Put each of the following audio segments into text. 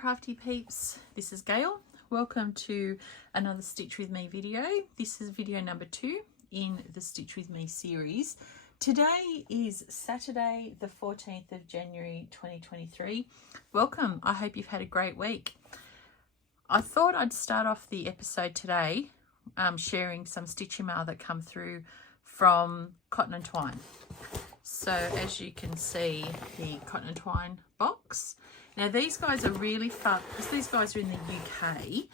crafty peeps, this is Gail. Welcome to another Stitch with Me video. This is video number 2 in the Stitch with Me series. Today is Saturday the 14th of January 2023. Welcome, I hope you've had a great week. I thought I'd start off the episode today sharing some stitch email that come through from Cotton and Twine. So as you can see, the Cotton and Twine box. Now these guys are really fun because these guys are in the UK,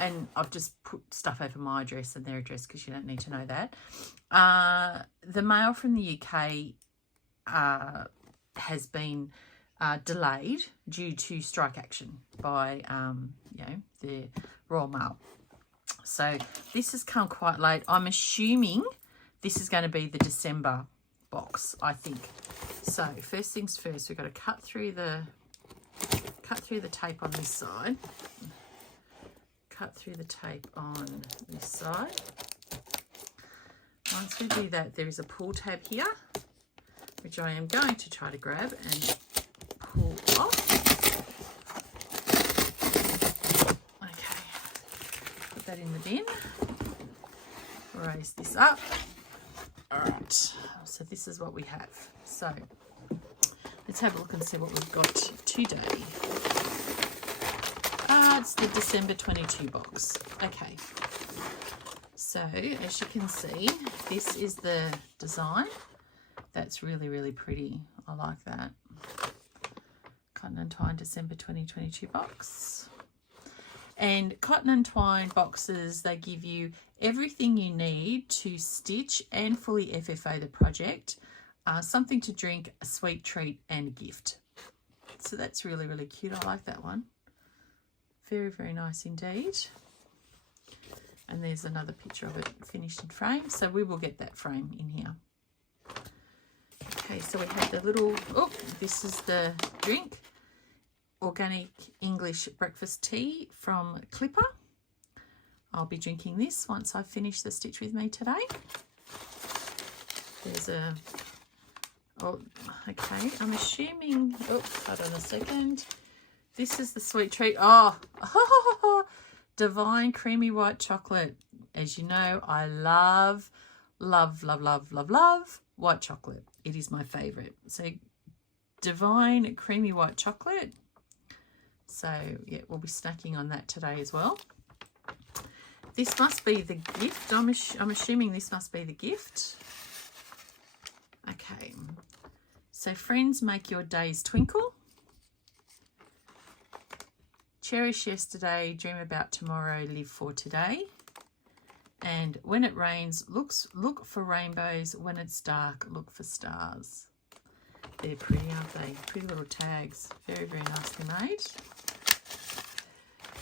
and I've just put stuff over my address and their address because you don't need to know that. The mail from the UK has been delayed due to strike action by the Royal Mail. So this has come quite late. I'm assuming this is going to be the December box, I think. So first things first, we've got to cut through the tape on this side. Cut through the tape on this side. Once we do that, there is a pull tab here, which I am going to try to grab and pull off. Okay, put that in the bin. Raise this up. All right, so this is what we have. So let's have a look and see what we've got today. It's the December 22 box. Okay, so as you can see, this is the design. That's really, really pretty. I like that. Cotton and Twine December 2022 box. And Cotton and Twine boxes, they give you everything you need to stitch and fully FFA the project. Something to drink, a sweet treat, and a gift. So that's really, really cute. I like that one. Very, very nice indeed. And there's another picture of it finished in frame. So we will get that frame in here. Okay, so we have the little, oh, this is the drink. Organic English breakfast tea from Clipper. I'll be drinking this once I finish the Stitch with Me today. There's a, oh, okay, I'm assuming, oh, hold on a second. This is the sweet treat. Oh, Divine Creamy White Chocolate. As you know, I love, love, love, love, love, love white chocolate. It is my favourite. So Divine Creamy White Chocolate. So yeah, we'll be snacking on that today as well. This must be the gift. I'm assuming this must be the gift. Okay. So friends make your days twinkle. Cherish yesterday, dream about tomorrow, live for today. And when it rains, look for rainbows. When it's dark, look for stars. They're pretty, aren't they? Pretty little tags. Very, very nicely made.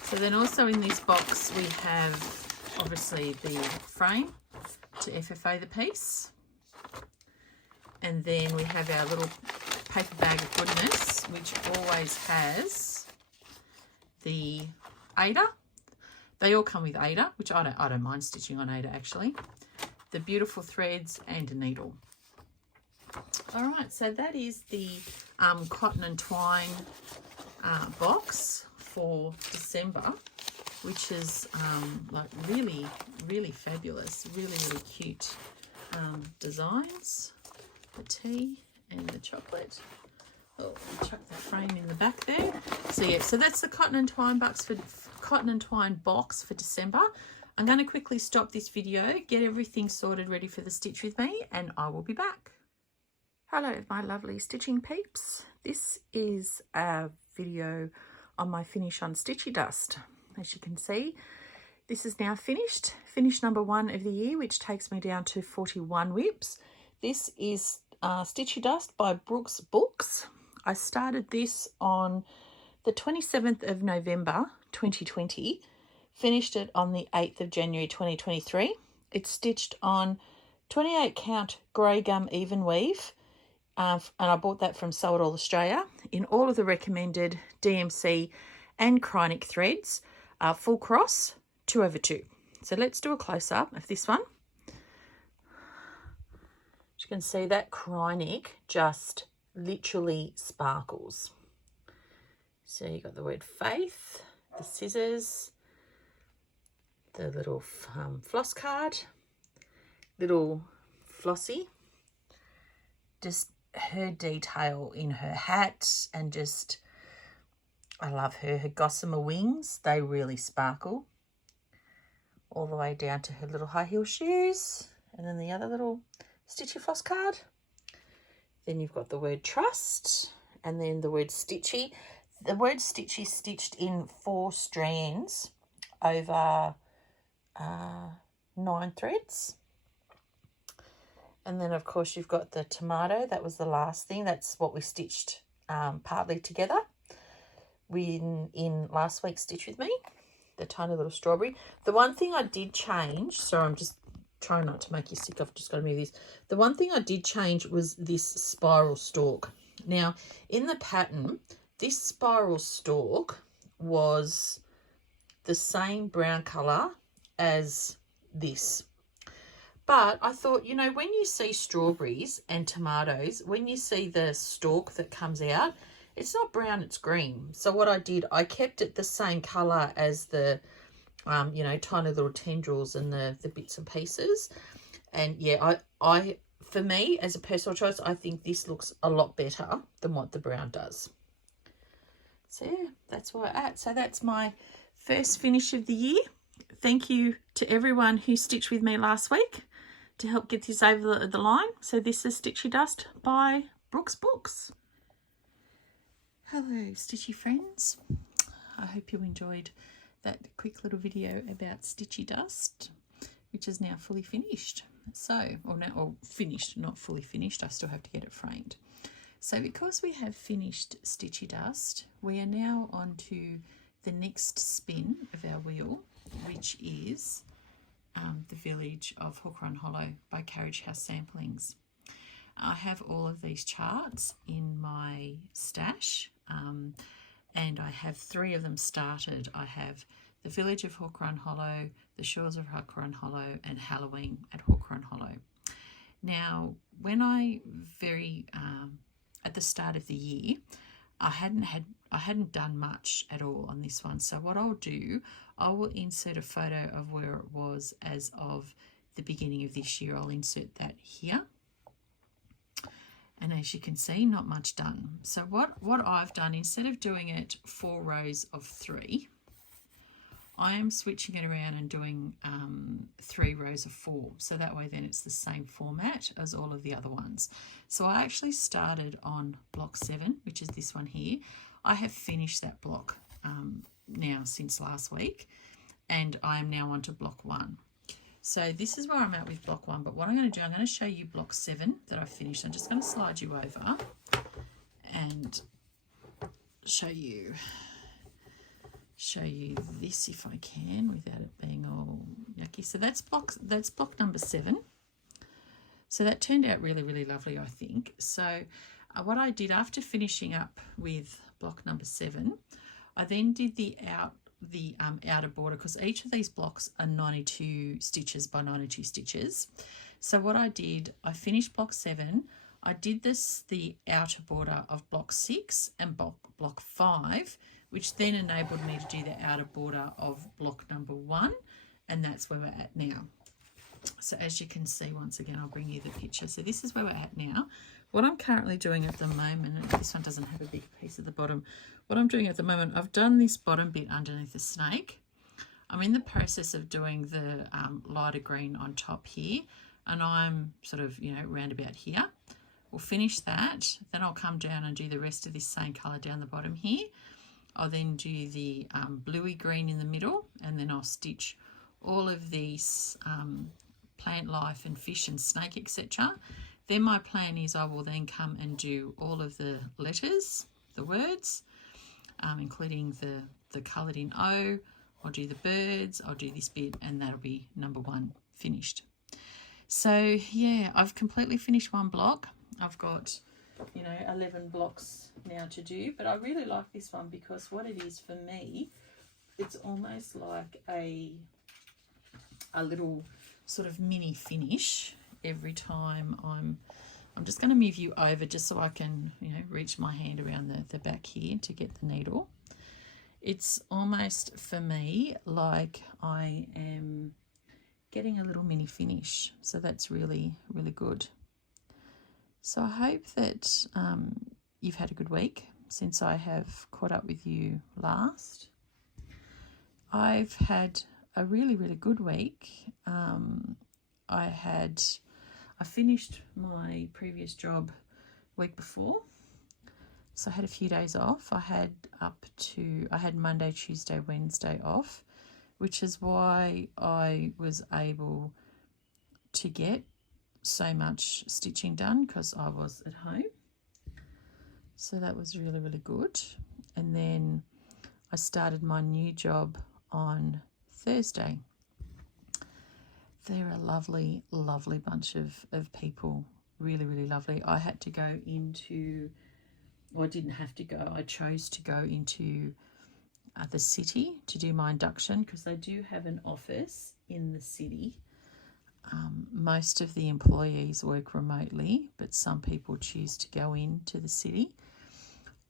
So then also in this box we have obviously the frame to FFA the piece. And then we have our little paper bag of goodness, which always has the Ada. They all come with Ada, which I don't mind stitching on Ada actually. The beautiful threads and a needle. All right, so that is the Cotton and Twine box for December, which is like really, really fabulous, really, really cute designs. The tea and the chocolate. Oh, chuck that frame in the back there. So yeah, so that's the Cotton and Twine box for December. I'm going to quickly stop this video, get everything sorted, ready for the Stitch with Me, and I will be back. Hello, my lovely stitching peeps. This is a video on my finish on Stitchy Dust. As you can see, this is now finished. Finish number 1 of the year, which takes me down to 41 WIPs. This is Stitchy Dust by Brooks Books. I started this on the 27th of November 2020, finished it on the 8th of January 2023. It's stitched on 28 count grey gum even weave, and I bought that from Sold All Australia in all of the recommended DMC and Krynic threads, full cross 2/2. So let's do a close-up of this one. As you can see, that Krynic just literally sparkles. So you got the word faith, the scissors, the little floss card, little Flossie, just her detail in her hat, and just, I love her. Her gossamer wings, they really sparkle. All the way down to her little high heel shoes. And then the other little stitchy floss card. Then you've got the word trust, and then the word stitchy. The word stitchy stitched in 4 strands over 9 threads. And then, of course, you've got the tomato. That was the last thing. That's what we stitched partly together in last week's Stitch With Me, the tiny little strawberry. The one thing I did change, sorry, I'm just trying not to make you sick. I've just got to move this. The one thing I did change was this spiral stalk. Now, in the pattern, this spiral stalk was the same brown colour as this. But I thought, you know, when you see strawberries and tomatoes, when you see the stalk that comes out, it's not brown, it's green. So what I did, I kept it the same colour as the, you know, tiny little tendrils and the bits and pieces. And yeah, I for me, as a personal choice, I think this looks a lot better than what the brown does. So yeah, that's where I'm at. So that's my first finish of the year. Thank you to everyone who stitched with me last week to help get this over the line. So this is Stitchy Dust by Brooks Books. Hello, Stitchy friends. I hope you enjoyed that quick little video about Stitchy Dust, which is now fully finished. So, or finished, not fully finished. I still have to get it framed. So because we have finished Stitchy Dust, we are now on to the next spin of our wheel, which is The Village of Hook Run Hollow by Carriage House Samplings. I have all of these charts in my stash, and I have 3 of them started. I have The Village of Hook Run Hollow, The Shores of Hook Run Hollow, and Halloween at Hook Run Hollow. Now, when I at the start of the year, I hadn't done much at all on this one. So what I'll do, I will insert a photo of where it was as of the beginning of this year. I'll insert that here. And as you can see, not much done. So what I've done, instead of doing it 4 rows of 3, I am switching it around and doing 3 rows of 4. So that way then it's the same format as all of the other ones. So I actually started on block 7, which is this one here. I have finished that block now since last week, and I am now on to block 1. So this is where I'm at with block 1, but what I'm going to do, I'm going to show you block 7 that I've finished. I'm just going to slide you over and show you this if I can without it being all yucky. So that's block number 7. So that turned out really, really lovely, I think. So what I did after finishing up with block number 7, I then did the outer border, because each of these blocks are 92 stitches by 92 stitches. So what I did, I finished block 7, I did the outer border of block 6 and block 5, which then enabled me to do the outer border of block number 1, and that's where we're at now. So as you can see, once again, I'll bring you the picture. So this is where we're at now. What I'm currently doing at the moment, and this one doesn't have a big piece at the bottom, what I'm doing at the moment, I've done this bottom bit underneath the snake. I'm in the process of doing the lighter green on top here, and I'm sort of, you know, round about here. We'll finish that, then I'll come down and do the rest of this same colour down the bottom here. I'll then do the bluey green in the middle, and then I'll stitch all of these plant life and fish and snake, etc. Then my plan is I will then come and do all of the letters, the words, including the coloured in O. I'll do the birds, I'll do this bit, and that'll be number 1 finished. So yeah, I've completely finished 1 block. I've got, you know, 11 blocks now to do, but I really like this one because what it is for me, it's almost like a little sort of mini finish every time I'm I'm just going to move you over just so I can, reach my hand around the back here to get the needle. It's almost, for me, like I am getting a little mini finish. So that's really, really good. So I hope that you've had a good week since I have caught up with you last. I've had a really, really good week. I finished my previous job week before, so I had a few days off. I had Monday, Tuesday, Wednesday off, which is why I was able to get so much stitching done, because I was at home. So that was really, really good. And then I started my new job on Thursday. They're a lovely, lovely bunch of people. Really, really lovely. I had to go into, well, I didn't have to go. I chose to go into the city to do my induction, because they do have an office in the city. Most of the employees work remotely, but some people choose to go into the city.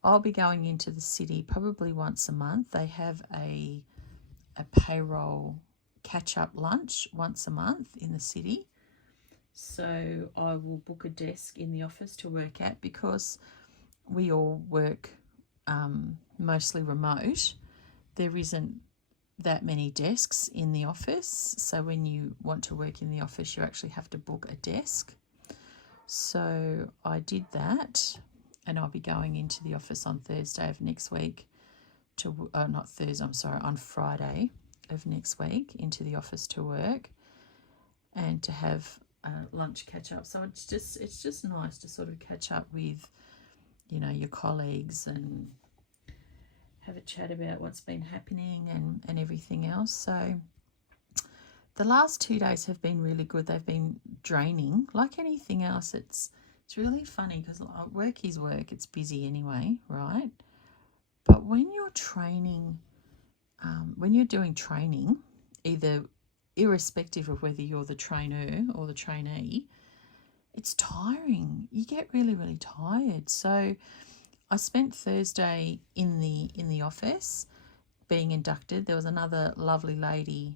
I'll be going into the city probably once a month. They have a payroll catch-up lunch once a month in the city. So I will book a desk in the office to work at, because we all work mostly remote. There isn't that many desks in the office. So when you want to work in the office, you actually have to book a desk. So I did that, and I'll be going into the office on Thursday of next week to, not Thursday, I'm sorry, on Friday of next week into the office to work and to have lunch catch up. So it's just nice to sort of catch up with, your colleagues and have a chat about what's been happening and everything else. So the last 2 days have been really good. They've been draining. Like anything else, it's really funny, because work is work. It's busy anyway, right? But when you're training, when you're doing training, either irrespective of whether you're the trainer or the trainee, it's tiring. You get really, really tired. So I spent Thursday in the office being inducted. There was another lovely lady,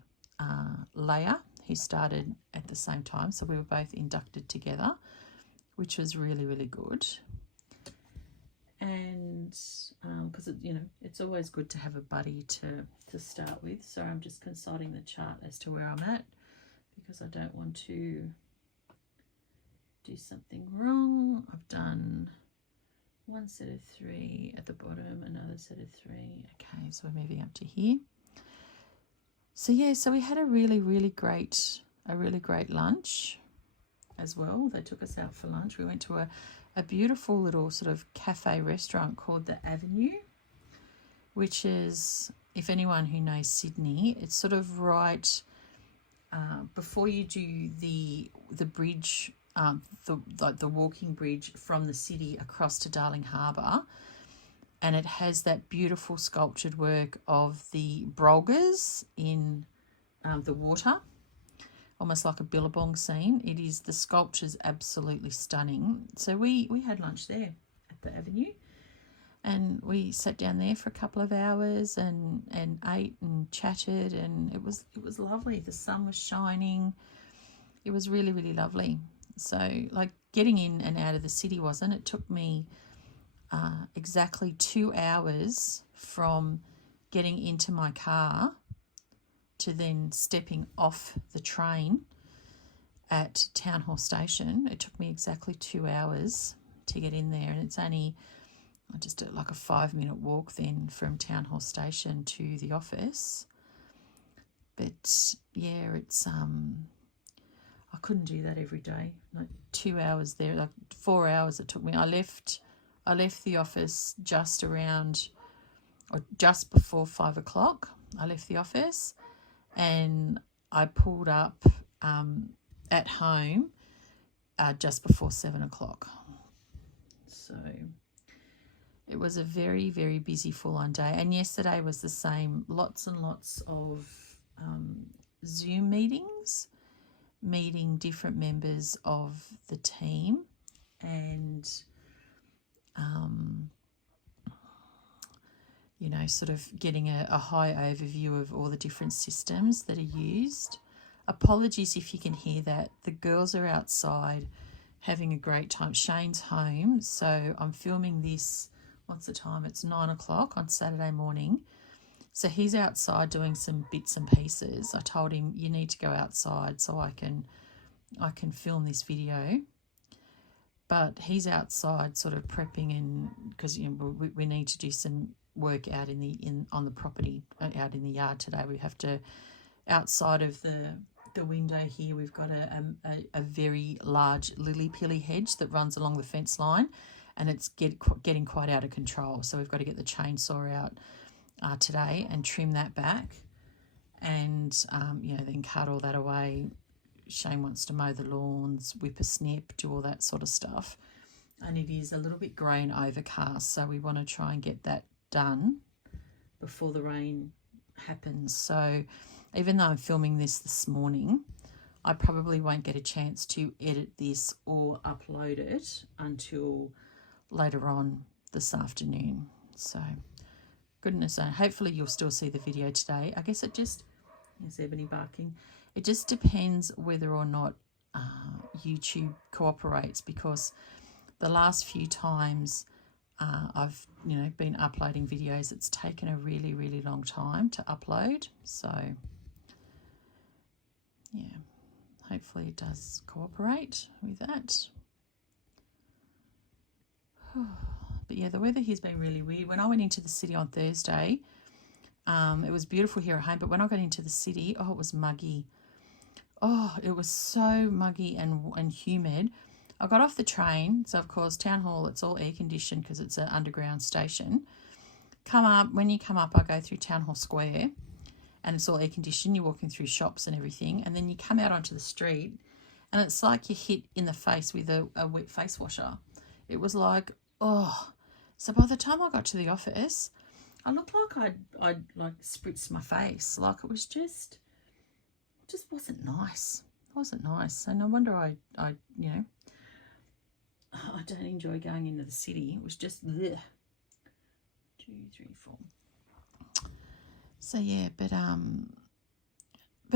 Leia, who started at the same time. So we were both inducted together, which was really, really good. And because it's always good to have a buddy to start with. So I'm just consulting the chart as to where I'm at, because I don't want to do something wrong. I've done one set of 3 at the bottom, another set of 3. Okay, so we're moving up to here. So yeah, so we had a really, really great lunch as well. They took us out for lunch. We went to a beautiful little sort of cafe restaurant called the Avenue, which is, if anyone who knows Sydney, it's sort of right before you do the bridge, the walking bridge from the city across to Darling Harbour, and it has that beautiful sculptured work of the brolgas in the water, almost like a billabong scene. It is, the sculpture's absolutely stunning. So we had lunch there at the Avenue, and we sat down there for a couple of hours and ate and chatted, and it was lovely. The sun was shining. It was really, really lovely. So like getting in and out of the city wasn't. It took me exactly 2 hours from getting into my car to then stepping off the train at Town Hall Station. It took me exactly 2 hours to get in there, and it's only just like a 5-minute walk then from Town Hall Station to the office. But yeah, it's I couldn't do that every day. Like 2 hours there, like 4 hours it took me. I left the office just around, or just before 5 o'clock. I left the office, and I pulled up at home just before 7 o'clock. So it was a very, very busy full-on day. And yesterday was the same. Lots and lots of Zoom meetings, meeting different members of the team and you know, sort of getting a high overview of all the different systems that are used. Apologies if you can hear that. The girls are outside having a great time. Shane's home, so I'm filming this, what's the time? It's 9 o'clock on Saturday morning. So he's outside doing some bits and pieces. I told him, you need to go outside so I can film this video. But he's outside sort of prepping, and because, you know, we need to do some work out on the property, out in the yard today. We have to, outside of the window here, we've got a very large lily-pilly hedge that runs along the fence line, and it's getting quite out of control. So we've got to get the chainsaw out today and trim that back, and you know, then cut all that away. Shane wants to mow the lawns, whip a snip, do all that sort of stuff. And it is a little bit grey and overcast, so we want to try and get that done before the rain happens. So even though I'm filming this morning, I probably won't get a chance to edit this or upload it until later on this afternoon. So goodness, hopefully you'll still see the video today. I guess it just, there's Ebony barking. It just depends whether or not YouTube cooperates, because the last few times I've, you know, been uploading videos, it's taken a really, really long time to upload. So yeah, hopefully it does cooperate with that. But yeah, the weather here's been really weird. When I went into the city on Thursday, it was beautiful here at home, but when I got into the city, oh, it was muggy. Oh, it was so muggy and humid. I got off the train, so of course Town Hall, it's all air conditioned because it's an underground station. When you come up, I go through Town Hall Square, and it's all air conditioned. You're walking through shops and everything, and then you come out onto the street, and it's like you're hit in the face with a wet face washer. It was like, oh. So by the time I got to the office, I looked like I'd like spritzed my face. Like it was just wasn't nice. It wasn't nice. So no wonder I you know, I don't enjoy going into the city. It was just bleh. 2, 3, 4. So yeah, but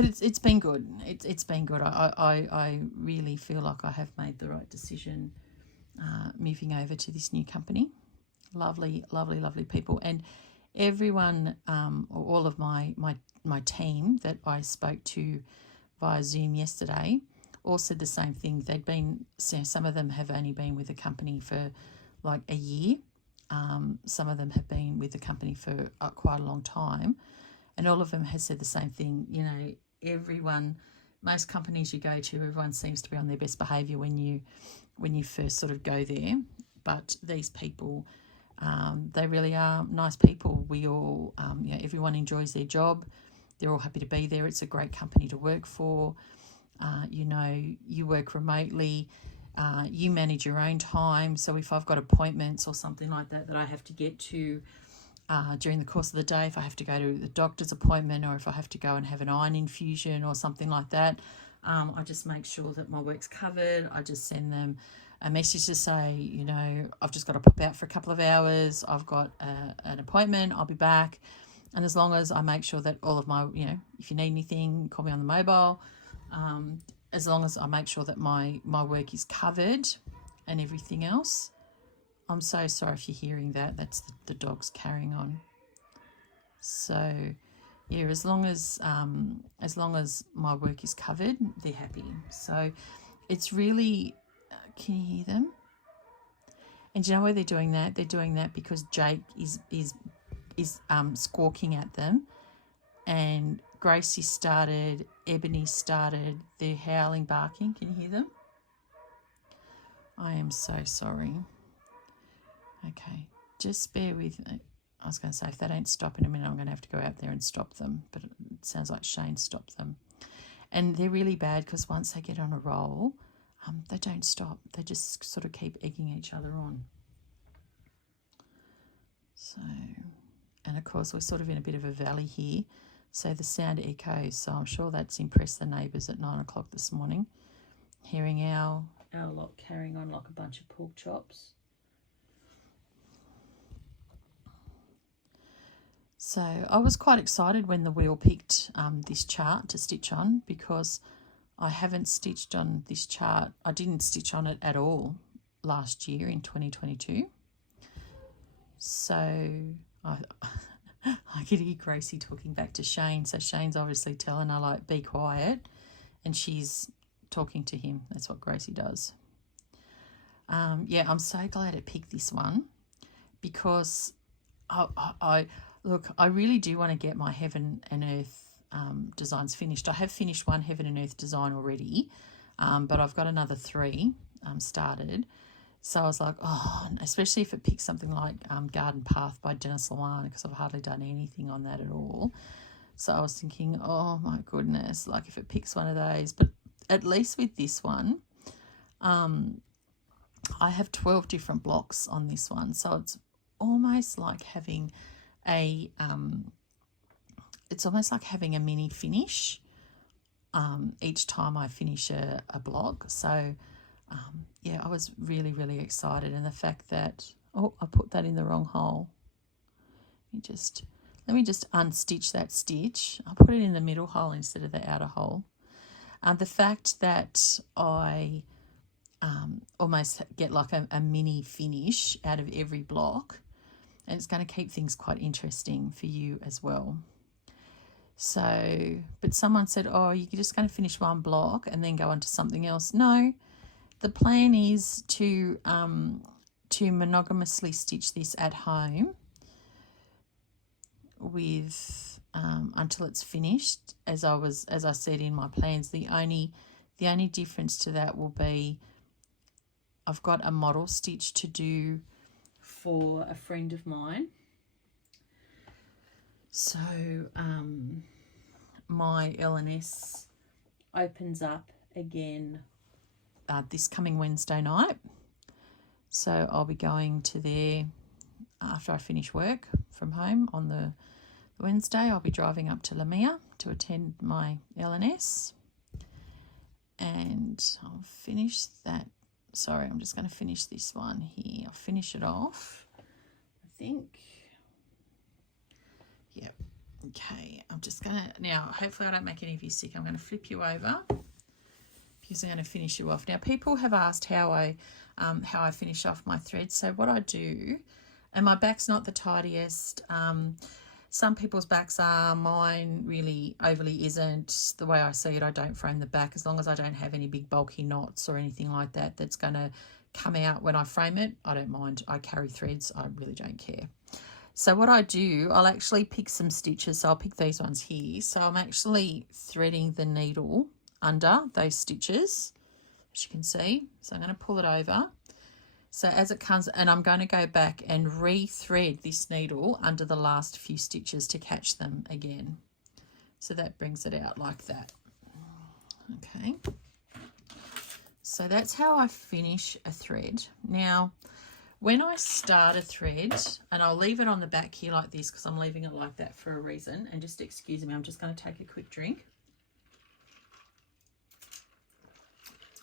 it's been good. It's been good. I really feel like I have made the right decision moving over to this new company. Lovely, lovely, lovely people, and everyone, all of my team that I spoke to via Zoom yesterday all said the same thing. They'd been, some of them have only been with the company for like a year. Some of them have been with the company for quite a long time, and all of them has said the same thing. You know, everyone, most companies you go to, everyone seems to be on their best behaviour when you first sort of go there. But these people, they really are nice people. We all, you know, everyone enjoys their job. They're all happy to be there. It's a great company to work for. You know, you work remotely. You manage your own time. So if I've got appointments or something like that I have to get to during the course of the day, if I have to go to the doctor's appointment, or if I have to go and have an iron infusion or something like that, I just make sure that my work's covered. I just send them a message to say, you know, I've just got to pop out for a couple of hours. I've got an appointment. I'll be back. And as long as I make sure that all of my, you know, if you need anything, call me on the mobile. As long as I make sure that my work is covered and everything else. I'm so sorry if you're hearing that. That's the dogs carrying on. So yeah, as long as my work is covered, they're happy. So it's really, can you hear them? And do you know why they're doing that? They're doing that because Jake is squawking at them, and Gracie started, Ebony started, they're howling, barking. Can you hear them? I am so sorry. Okay, just bear with me. I was going to say, if they don't stop in a minute, I'm going to have to go out there and stop them, but it sounds like Shane stopped them. And they're really bad because once they get on a roll, they don't stop. They just sort of keep egging each other on. So, and of course, we're sort of in a bit of a valley here, so the sound echoes. So I'm sure that's impressed the neighbours at 9 o'clock this morning, hearing our our lot carrying on like a bunch of pork chops. So I was quite excited when the wheel picked this chart to stitch on, because I haven't stitched on this chart. I didn't stitch on it at all last year in 2022. So I could hear Gracie talking back to Shane. So Shane's obviously telling her, like, be quiet, and she's talking to him. That's what Gracie does. Yeah, I'm so glad I picked this one, because look, I really do want to get my Heaven and Earth designs finished. I have finished one Heaven and Earth design already, but I've got another 3 started. So I was like, oh, especially if it picks something like Garden Path by Dennis Lawan, because I've hardly done anything on that at all. So I was thinking, oh my goodness, like if it picks one of those. But at least with this one, I have 12 different blocks on this one. So it's almost like having a mini finish each time I finish a block. So yeah, I was really, really excited. And the fact that, oh, I put that in the wrong hole. Let me just unstitch that stitch. I put it in the middle hole instead of the outer hole. The fact that I almost get like a mini finish out of every block, and it's going to keep things quite interesting for you as well. So, but someone said, oh, you're just going to finish one block and then go on to something else. No, the plan is to monogamously stitch this at home with until it's finished. As I said in my plans, the only difference to that will be I've got a model stitch to do for a friend of mine. So my LNS opens up again this coming Wednesday night. So I'll be going to there after I finish work from home on the Wednesday. I'll be driving up to Lamia to attend my LNS, and I'll finish that. Sorry, I'm just going to finish this one here. I'll finish it off, I think. Yep. Okay, I'm just going to, now, hopefully I don't make any of you sick. I'm going to flip you over because I'm going to finish you off. Now, people have asked how I finish off my threads. So what I do, and my back's not the tidiest. Some people's backs are, mine really overly isn't. The way I see it, I don't frame the back as long as I don't have any big bulky knots or anything like that that's going to come out when I frame it. I don't mind. I carry threads. I really don't care. So what I do, I'll actually pick some stitches. So I'll pick these ones here. So I'm actually threading the needle under those stitches, as you can see. So I'm going to pull it over. So as it comes, and I'm going to go back and re-thread this needle under the last few stitches to catch them again. So that brings it out like that. Okay. So that's how I finish a thread. Now, when I start a thread, and I'll leave it on the back here like this because I'm leaving it like that for a reason, and just excuse me, I'm just going to take a quick drink.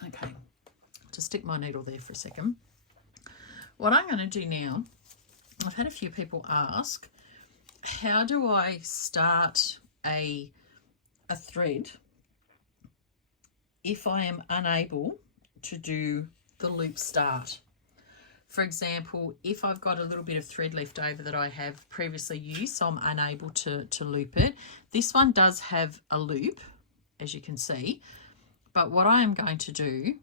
Okay, just stick my needle there for a second. What I'm going to do now, I've had a few people ask, how do I start a thread if I am unable to do the loop start? For example, if I've got a little bit of thread left over that I have previously used, so I'm unable to loop it. This one does have a loop, as you can see, but what I am going to do,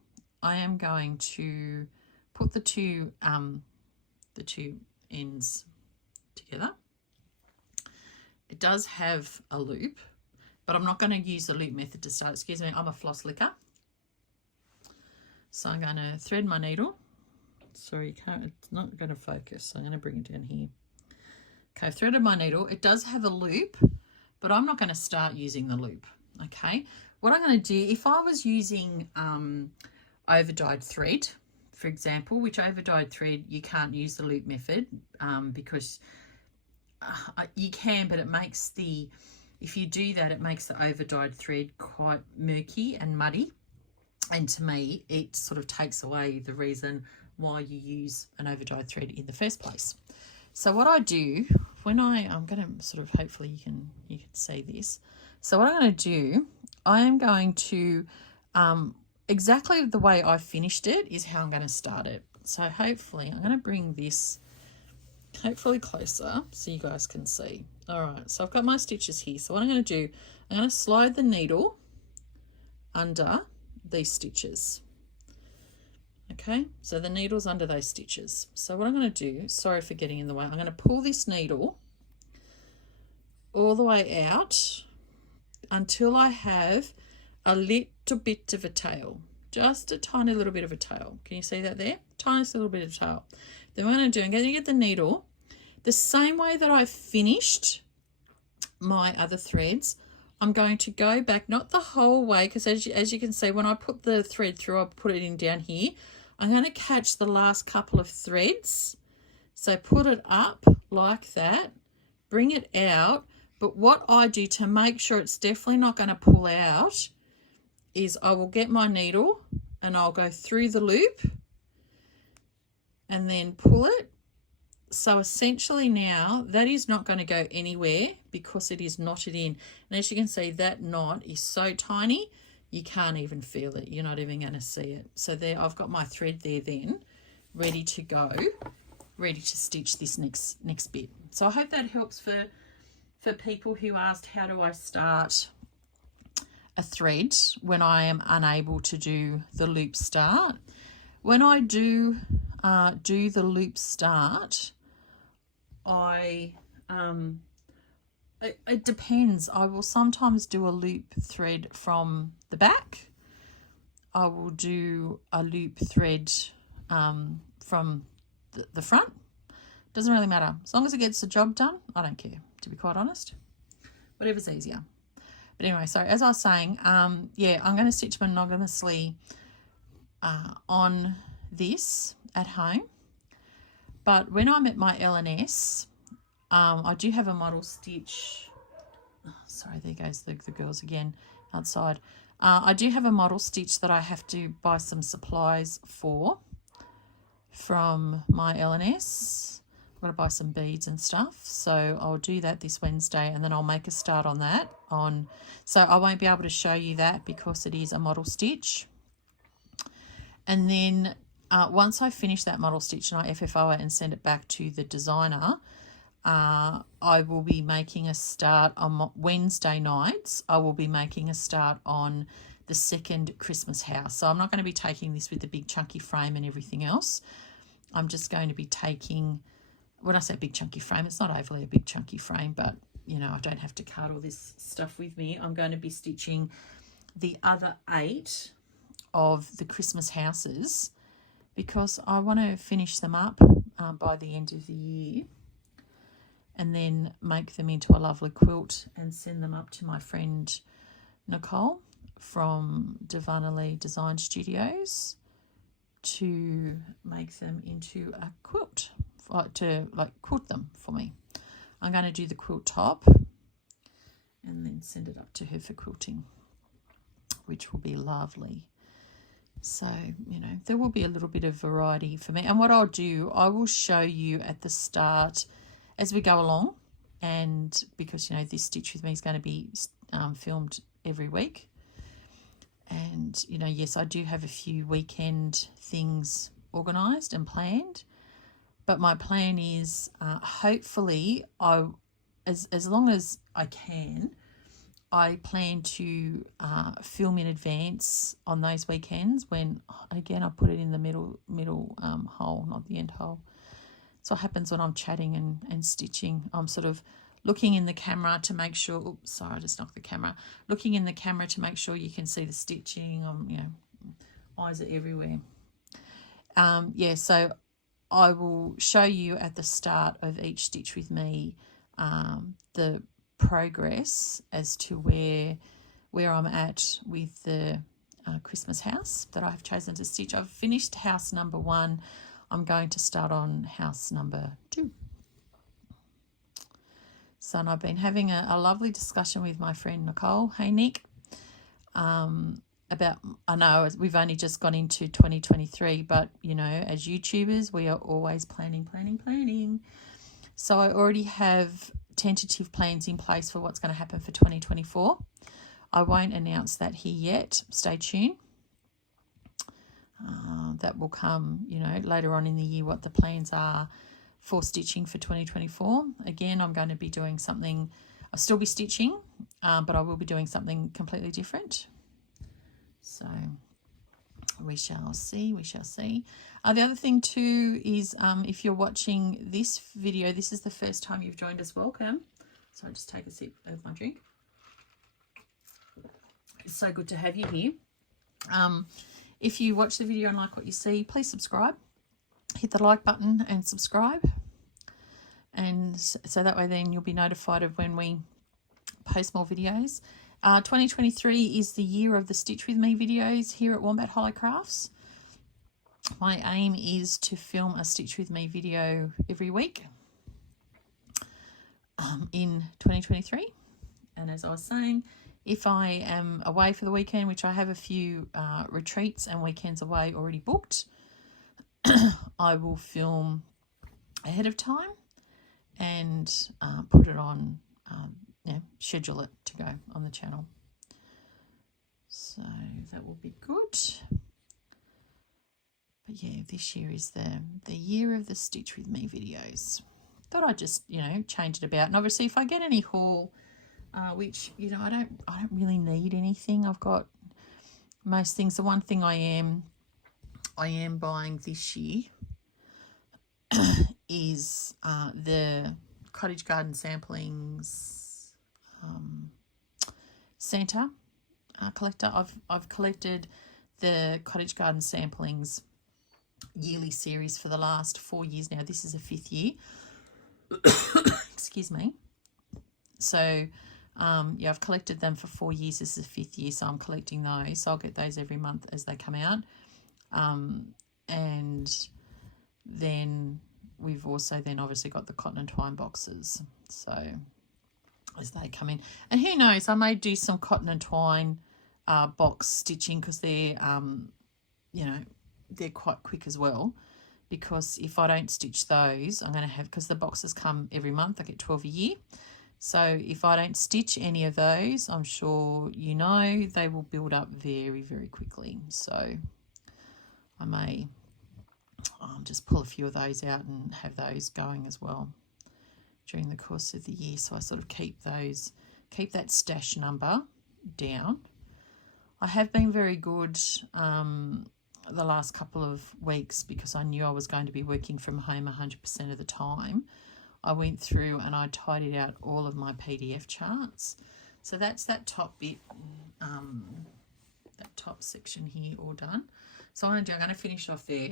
I am going to put the two ends together. It does have a loop, but I'm not going to use the loop method to start. Excuse me, I'm a floss licker. So I'm going to thread my needle. Sorry, it's not going to focus. So I'm going to bring it down here. Okay, I've threaded my needle. It does have a loop, but I'm not going to start using the loop. Okay, what I'm going to do, if I was using over-dyed thread, for example, which over-dyed thread you can't use the loop method because you can, but it makes if you do that, it makes the over-dyed thread quite murky and muddy. And to me, it sort of takes away the reason why you use an over-dyed thread in the first place. So what I do when I'm going to sort of, hopefully you can see this. So what I'm going to do, I am going to, exactly the way I finished it is how I'm going to start it. So hopefully I'm going to bring this hopefully closer so you guys can see. All right, so I've got my stitches here. So what I'm going to do, I'm going to slide the needle under these stitches. Okay, so the needle's under those stitches. So what I'm going to do, sorry for getting in the way, I'm going to pull this needle all the way out until I have a little bit of a tail, just a tiny little bit of a tail. Can you see that there? Tiniest little bit of tail. Then what I'm going to do, I'm going to get the needle the same way that I finished my other threads. I'm going to go back, not the whole way, because as you can see, when I put the thread through, I put it in down here. I'm going to catch the last couple of threads. So put it up like that, bring it out. But what I do to make sure it's definitely not going to pull out is I will get my needle and I'll go through the loop and then pull it. So essentially now that is not going to go anywhere because it is knotted in. And as you can see, that knot is so tiny, you can't even feel it. You're not even going to see it. So there, I've got my thread there then, ready to go, ready to stitch this next bit. So I hope that helps for people who asked, how do I start a thread when I am unable to do the loop start? When I do the loop start, it depends. I will sometimes do a loop thread from the back. I will do a loop thread from the front. Doesn't really matter. As long as it gets the job done, I don't care, to be quite honest. Whatever's easier. But anyway, so as I was saying, yeah, I'm going to stitch monogamously on this at home. But when I'm at my L&S, I do have a model stitch. Oh, sorry, there goes the girls again outside. I do have a model stitch that I have to buy some supplies for from my L&S. I've got to buy some beads and stuff. So I'll do that this Wednesday and then I'll make a start on that. So I won't be able to show you that because it is a model stitch. And then once I finish that model stitch and I FFO it and send it back to the designer, I will be making a start on Wednesday nights. I will be making a start on the second Christmas house. So I'm not going to be taking this with the big chunky frame and everything else. I'm just going to be taking, when I say big chunky frame, it's not overly a big chunky frame, but you know, I don't have to cart all this stuff with me. I'm going to be stitching the other 8 of the Christmas houses because I want to finish them up by the end of the year and then make them into a lovely quilt and send them up to my friend Nicole from Vanilla Latte Design Studios to make them into a quilt, to quilt them for me. I'm going to do the quilt top and then send it up to her for quilting, which will be lovely. So, you know, there will be a little bit of variety for me. And what I'll do, I will show you at the start as we go along. And because, you know, this Stitch With Me is going to be filmed every week. And, you know, yes, I do have a few weekend things organised and planned. But my plan is hopefully, as long as I can, I plan to film in advance on those weekends when, again, I put it in the middle hole, not the end hole. So what happens when I'm chatting and stitching, I'm sort of looking in the camera to make sure, oops, sorry, I just knocked the camera, looking in the camera to make sure you can see the stitching. You know, eyes are everywhere. Yeah, so I will show you at the start of each Stitch With Me the progress as to where I'm at with the Christmas house that I've chosen to stitch. I've finished house number 1. I'm going to start on house number 2. So, and I've been having a lovely discussion with my friend Nicole. Hey, Nick. about, I know we've only just gone into 2023, but you know, as YouTubers, we are always planning. So I already have tentative plans in place for what's going to happen for 2024. I won't announce that here yet. Stay tuned. That will come, you know, later on in the year, what the plans are for stitching for 2024. Again, I'm going to be doing something, I'll still be stitching, but I will be doing something completely different. So we shall see, The other thing too is if you're watching this video, this is the first time you've joined us, welcome. So I'll just take a sip of my drink. It's so good to have you here. If you watch the video and like what you see, please subscribe. Hit the like button and subscribe. And so that way then you'll be notified of when we post more videos. 2023 is the year of the Stitch With Me videos here at Wombat Hollow Crafts. My aim is to film a Stitch With Me video every week in 2023. And as I was saying, if I am away for the weekend, which I have a few retreats and weekends away already booked, I will film ahead of time and put it on, schedule it to go on the channel. So that will be good. But yeah, this year is the year of the Stitch With Me videos. Thought I'd just, you know, change it about. And obviously if I get any haul, which, you know, I don't really need anything. I've got most things. The one thing I am buying this year is the Cottage Garden Samplings Santa collector. I've collected the Cottage Garden Samplings yearly series for the last 4 years now. This is the 5th year. Excuse me. So yeah, I've collected them for 4 years. This is the 5th year, so I'm collecting those. So I'll get those every month as they come out. And then we've also then obviously got the cotton and twine boxes. So as they come in. And who knows, I may do some cotton and twine box stitching because they're, you know, they're quite quick as well. Because if I don't stitch those, I'm going to have, because the boxes come every month, I get 12 a year. So if I don't stitch any of those, I'm sure you know, they will build up very, very quickly. So I may just pull a few of those out and have those going as well during the course of the year. So I sort of keep that stash number down. I have been very good the last couple of weeks because I knew I was going to be working from home 100% of the time. I went through and I tidied out all of my PDF charts. So that's that top bit, that top section here all done. So I'm going to finish off there.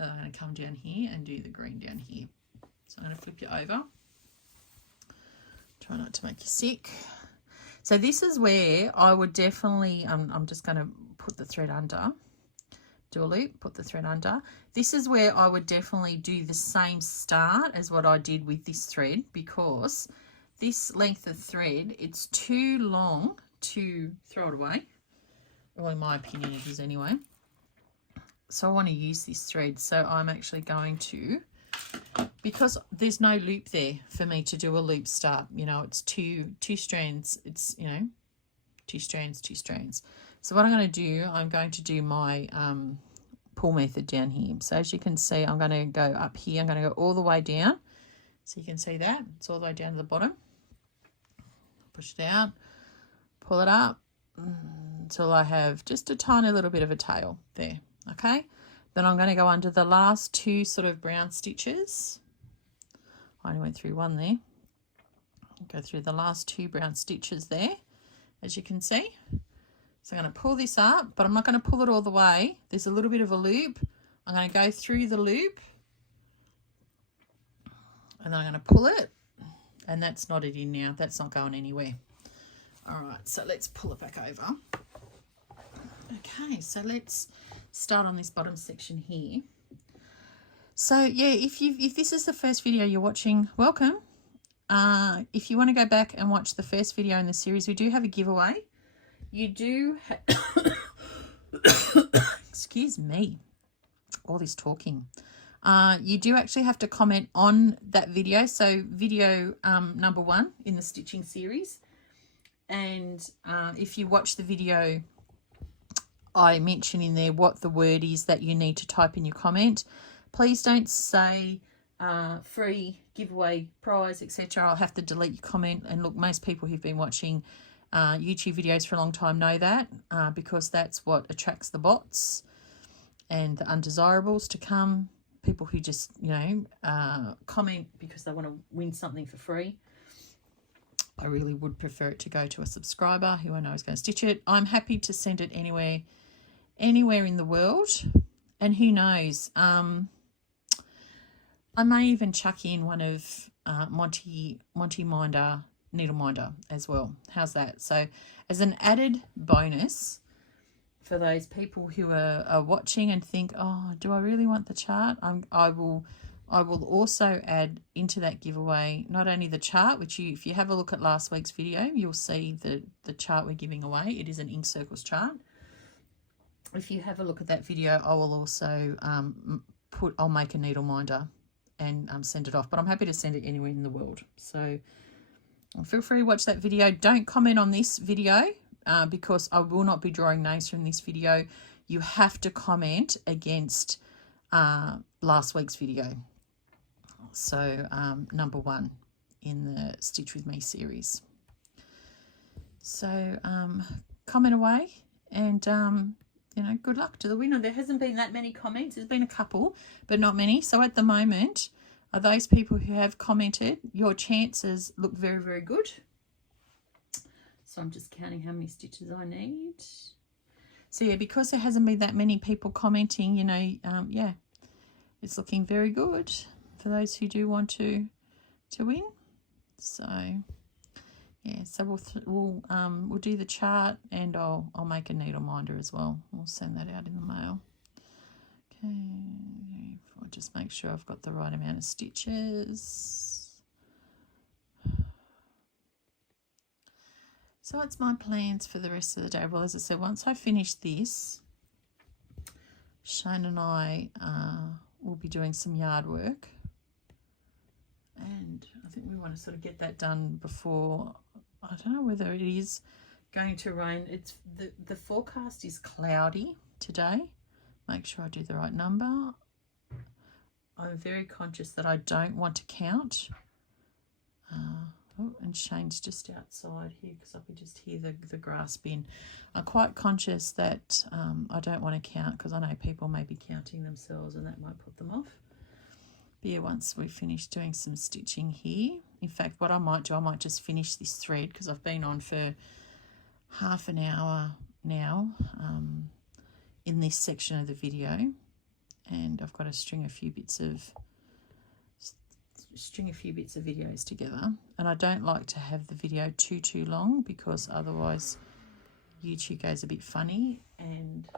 I'm going to come down here and do the green down here. So I'm going to flip you over. Try not to make you sick. So this is where I would definitely, I'm just going to put the thread under. Do a loop, put the thread under. This is where I would definitely do the same start as what I did with this thread, because this length of thread, it's too long to throw it away. Well, in my opinion it is anyway. So I want to use this thread. So I'm actually going to, because there's no loop there for me to do a loop start, you know, it's two strands, it's, you know, two strands. So what I'm going to do my pull method down here. So as you can see, I'm going to go up here. I'm going to go all the way down. So you can see that. It's all the way down to the bottom. Push it out. Pull it up until I have just a tiny little bit of a tail there. Okay. Then I'm going to go under the last two sort of brown stitches. I only went through one there. Go through the last two brown stitches there, as you can see. So I'm going to pull this up, but I'm not going to pull it all the way. There's a little bit of a loop. I'm going to go through the loop and then I'm going to pull it, and that's knotted in now. That's not going anywhere. All right, so let's pull it back over. Okay, so let's start on this bottom section here. So yeah, if this is the first video you're watching, welcome. If you want to go back and watch the first video in the series, we do have a giveaway. You do Excuse me, all this talking. You do actually have to comment on that video. So video number 1 in the stitching series. And if you watch the video, I mention in there what the word is that you need to type in your comment. Please don't say free, giveaway, prize, etc. I'll have to delete your comment. And look, most people who've been watching YouTube videos for a long time know that because that's what attracts the bots and the undesirables to come. People who just, you know, comment because they want to win something for free. I really would prefer it to go to a subscriber who I know is going to stitch it. I'm happy to send it anywhere in the world. And who knows, I may even chuck in one of Monty Minder, Needle Minder as well. How's that? So as an added bonus for those people who are watching and think, oh, do I really want the chart? I will also add into that giveaway not only the chart, which if you have a look at last week's video, you'll see the chart we're giving away. It is an ink circles chart. If you have a look at that video, I will also I'll make a needle minder and send it off. But I'm happy to send it anywhere in the world. So feel free to watch that video. Don't comment on this video because I will not be drawing names from this video. You have to comment against last week's video. So number 1 in the Stitch With Me series. So comment away and you know, good luck to the winner. There hasn't been that many comments. There's been a couple, but not many. So at the moment, those people who have commented, your chances look very, very good. So I'm just counting how many stitches I need. So yeah, because there hasn't been that many people commenting, you know, yeah, it's looking very good for those who do want to win. So yeah, so we'll do the chart and I'll make a needle minder as well. We'll send that out in the mail. Okay, I'll just make sure I've got the right amount of stitches. So what's my plans for the rest of the day? Well, as I said, once I finish this, Shane and I will be doing some yard work. And I think we want to sort of get that done before, I don't know whether it is going to rain. It's the forecast is cloudy today. Make sure I do the right number. I'm very conscious that I don't want to count. Oh, and Shane's just outside here because I can just hear the grass bin. I'm quite conscious that I don't want to count because I know people may be counting themselves and that might put them off. But yeah, once we finish doing some stitching here, in fact, what I might do, I might just finish this thread because I've been on for half an hour now in this section of the video, and I've got to string a few bits of videos together. And I don't like to have the video too long because otherwise YouTube goes a bit funny, and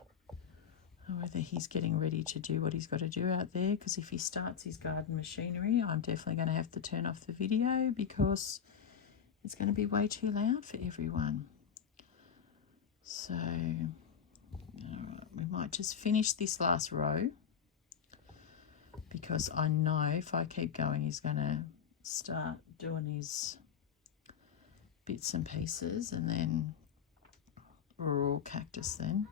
whether he's getting ready to do what he's got to do out there, because if he starts his garden machinery, I'm definitely going to have to turn off the video because it's going to be way too loud for everyone. So we might just finish this last row because I know if I keep going he's going to start doing his bits and pieces, and then we're all cactus then.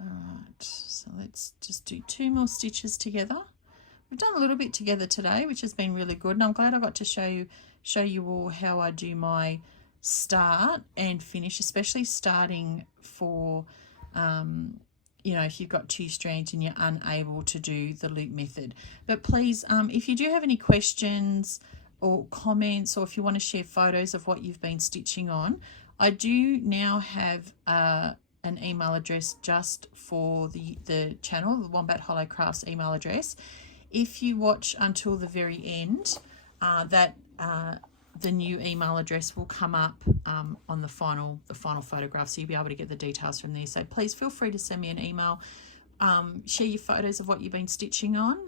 Alright, so let's just do 2 more stitches together. We've done a little bit together today, which has been really good, and I'm glad I got to show you all how I do my start and finish, especially starting for you know, if you've got 2 strands and you're unable to do the loop method. But please, if you do have any questions or comments, or if you want to share photos of what you've been stitching on, I do now have an email address just for the channel, the Wombat Hollow Crafts email address. If you watch until the very end, the new email address will come up on the final photograph, so you'll be able to get the details from there. So please feel free to send me an email. share your photos of what you've been stitching on,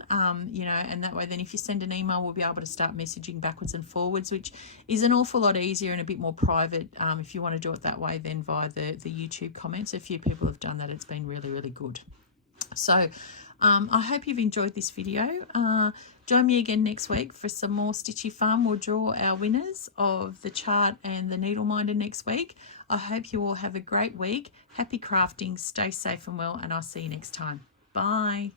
you know, and that way then if you send an email, we'll be able to start messaging backwards and forwards, which is an awful lot easier and a bit more private if you want to do it that way than via the YouTube comments. A few people have done that. It's been really, really good. So I hope you've enjoyed this video. Join me again next week for some more stitchy fun. We'll draw our winners of the chart and the needle minder next week. I hope you all have a great week. Happy crafting, stay safe and well, and I'll see you next time. Bye.